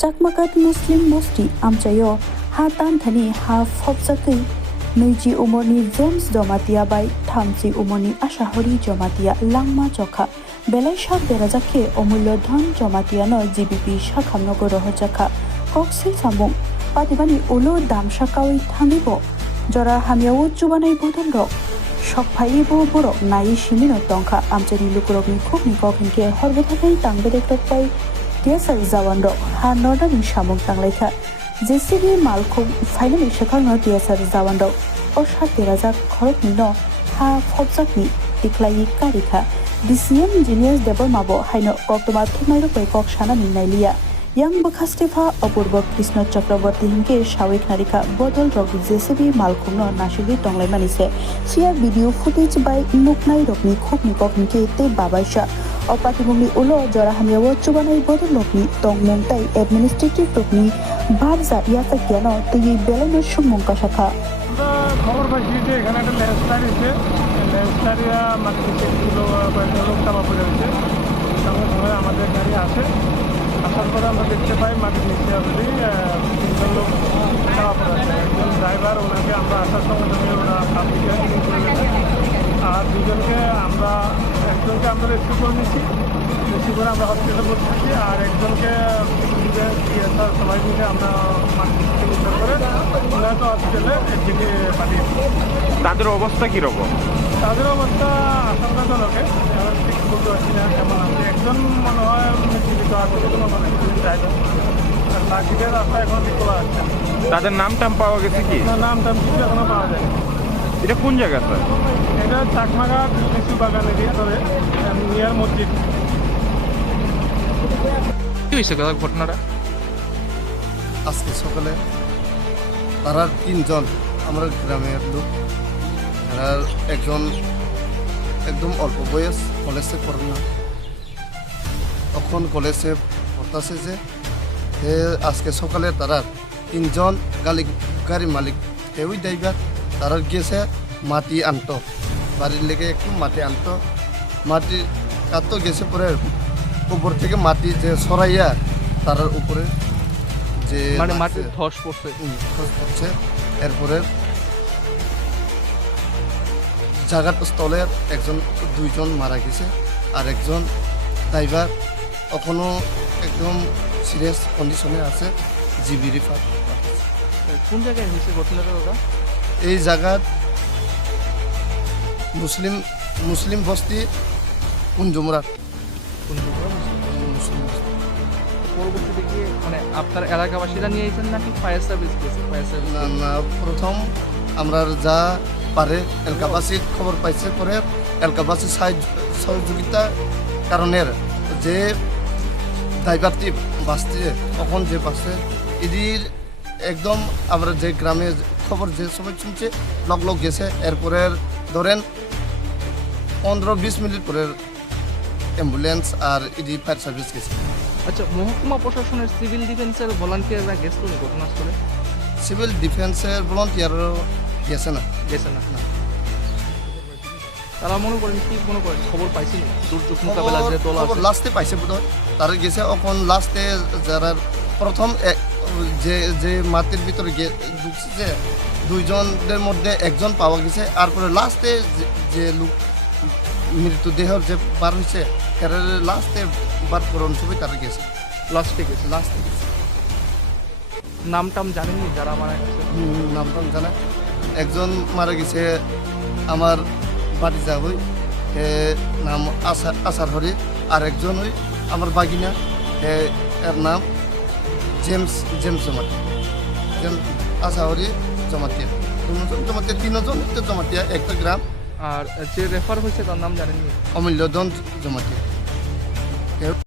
Chakmakat Muslim Bosti Amchayo Hatan Thani Ha Fopsaki Nuiji Umoni James Domatia by Tamsi Umoni Ashahori Jomatia Langma Chokha Belai Shak Berazake Omulyo Dhon Jomatiano GBP Shakhamnogo Rohojaka Koksil Sambung Patibani Ulo Dam Shakawi Thangibo Jora Hamiawo Jubanai Budon Rock Shokpaibo Borok Nai Shimino Tonka Amchari Lukurogni Kubni Kokinke Horbotakai Tangbedek by Tiasar Zawandok Ha Northern Shamung Tangleka JCB Malkum Finally Shakarno Tiasar Zawandok Osha Tirazak Korokino Ha Fopsaki Tiklai Karika DCM Engineers Debor Mabo Haino Koktoma Tumairo Pekok Shana Nailia Yang Bakastifa Apurba Krishna Chakraborty Hinke Shawik Narika Bodol Rog JCB Malkumno Nashiri Tonglai Manise Share video footage by Nuknai Rokni Khopni Koknike Te Babaisha Opatibumi Ulo Jora Hamiawo Chubanai Bodol Lokni Tong Mumtai Administrative Rokni Babza Yafakiano Tigi Belano Shumunka Shaka খবর পাইছি যে এখানে একটা landslide হয়েছে ল্যান্ডস্লাইডে মাত্র 6 kilo লোক চাপা পড়ে রয়েছে সঙ্গে সঙ্গে আমাদের গাড়ি আসে আসার পরে আমরা দেখতে পাই মাটির নিচে অলরেডি 3জন লোক চাপা পড়ে আছে একজন ড্রাইভার ওনাকে আমরা আসার সঙ্গে সঙ্গে ওরা পাবলিকে করে গেছে আর দুজনকে একজনকে আমরা রেস্কিউ করে নিচ্ছি রেস্কিউ করে আমরা হসপিটালে পৌঁছেছি আর একজনকে সবাই মিলে আমরা মাটির উদ্ধার করে তো হসপিটালে একদিকে পাঠিয়েছি। তাদের অবস্থা কীরকম? তাদের অবস্থা আশঙ্কাজনক, এবার ঠিক বলতে পারছি না কেমন আছে। একজন মনে হয় জীবিত আছে বলে মনে হয় ড্রাইভার, আর বাকিদের রাস্তা এখন ঠিক করা যাচ্ছে। তাদের নাম টাম পাওয়া গেছে কি? নাম টাম কিছু এখনো পাওয়া যায়। এটা কোন জায়গা স্যার? এটা চাকমাঘাট লিচু বাগান এরিয়া ধরে নিয়ার মসজিদ। কি হয়েছে ঘটনাটা? আজকে সকালে তারা 3জন আমরা গ্রামের লোক, তারা একজন একদম অল্প বয়স কলেজে পড়ে না, তখন কলেজে পড়তেছে যে আজকে সকালে তারা 3জন গাড়ি মালিক কেউই ড্রাইভার তারা গেছে মাটি আনতো, বাড়ির লেগে একটু মাটি আনতো, মাটি কাটতো গেছে পরে উপর থেকে মাটি যে সরাইয়া তার উপরে যে মানে মাটির ধস পড়ছে এরপরে জায়গার স্থলে দুইজন মারা গেছে আর একজন ড্রাইভার এখনো একদম সিরিয়াস কন্ডিশনে আছে, জিবি রিফার। কোন জায়গায় হয়েছে ঘটনাটা দাদা? এই জায়গার মুসলিম বস্তি কুঞ্জুমরা। পরবর্তীতে গিয়ে মানে আপনার এলাকাবাসীরা নিয়ে এসেছেন নাকি ফায়ার সার্ভিস গেছে? ফায়ার সার্ভিস না, প্রথম আমরা যা পারে এলাকাবাসীর খবর পাইছে, পরে এলাকাবাসীর সহযোগিতা কারণের যে ড্রাইভারটি বাসছে তখন যে বাসে এদির একদম আমরা যে গ্রামে খবর যে সবাই শুনছে লগ গেছে, এরপরে ধরেন 15-20 মিনিট পরে ambulance R E D fire service গেছে। আচ্ছা, মহকুমা প্রশাসনের সিভিল ডিফেন্সের ভলান্টিয়াররা গেছিল ঘটনাস্থলে? সিভিল ডিফেন্সের ভলান্টিয়ারও গেছে না। তারা মনে করেন কি মনে করেন খবর পাইছিল দুর্যোগ মোকাবেলা যে দল আছে লাস্টে পাইছে বোধহয় তারা গেছে, এখন লাস্টে যারা প্রথম যে মাটির ভিতরে ঢুকছে যে 2জনের মধ্যে একজন পাওয়া গেছে, আর পরে লাস্টে যে লোক মৃতদেহ যে বার হয়েছে এর লাস্টে বার করুন ছবি তারা গেছে লাস্টে গেছে। নাম টাম জানেননি যারা মারা গেছে? নাম টাম জানা, একজন মারা গেছে আমার বাড়ি যাবই নাম আসার হরি, আর একজন ওই আমার বাগিনা এর নাম জেমস জমাতিয়া, আসাহরি জমাতিয়া, 3জন জমাতিয়া একটা গ্রাম। আর যে রেফার হয়েছে তার নাম জানেননি? অমূল্যধন জমাতিয়া।